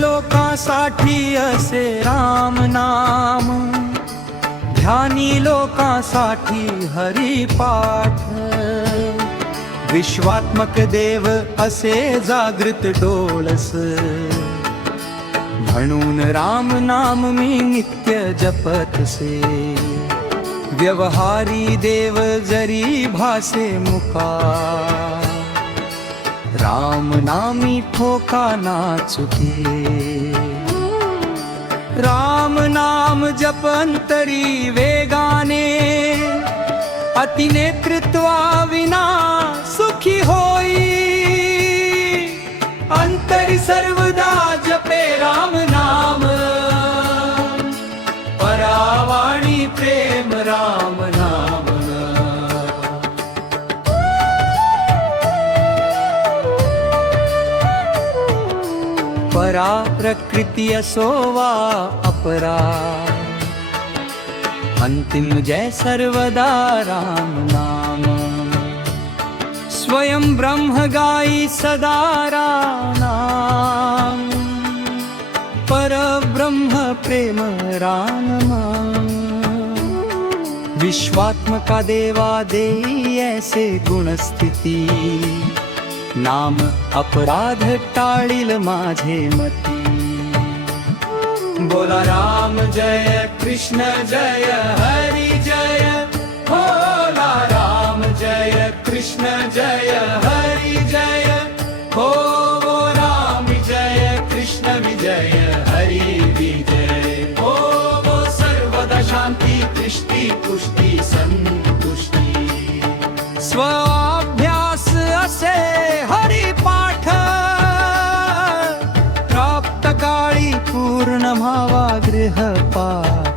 लोकांसाठी असे राम नाम, ध्यानी लोकांसाठी हरी पाठ। विश्वात्मक देव असे जागृत डोळस, म्हणून राम नाम मी नित्य जपतसे। व्यवहारी देव जरी भासे मुका, राम नामी ठोका ना चुके। राम नाम जपंतरी वेगाने, अति नेतृत्वा विना सुखी होई। अंतरी सर्वदा जपे राम नाम, परावाणी प्रेम राम नाम। परा प्रकृति असोवा अपरा, अंतिम जय सर्वदा राम नाम। स्वयं ब्रह्म गाई सदा राम नाम, पर ब्रह्म प्रेम राम। विश्वात्मका देवा देई ऐसे गुण स्थिती, नाम अपराध टाळील माझे मती। बोला राम जय कृष्ण जय हरी जय, बोला राम जय कृष्ण जय हरी जय। हो राम जय कृष्ण विजय हरी विजय। हो सर्वदा शांती दृष्टी पुष्टी संतुष्टी। स्वाभ्यास असे हरी पाठ, प्राप्त काळी पूर्ण भावा गृहपाठ।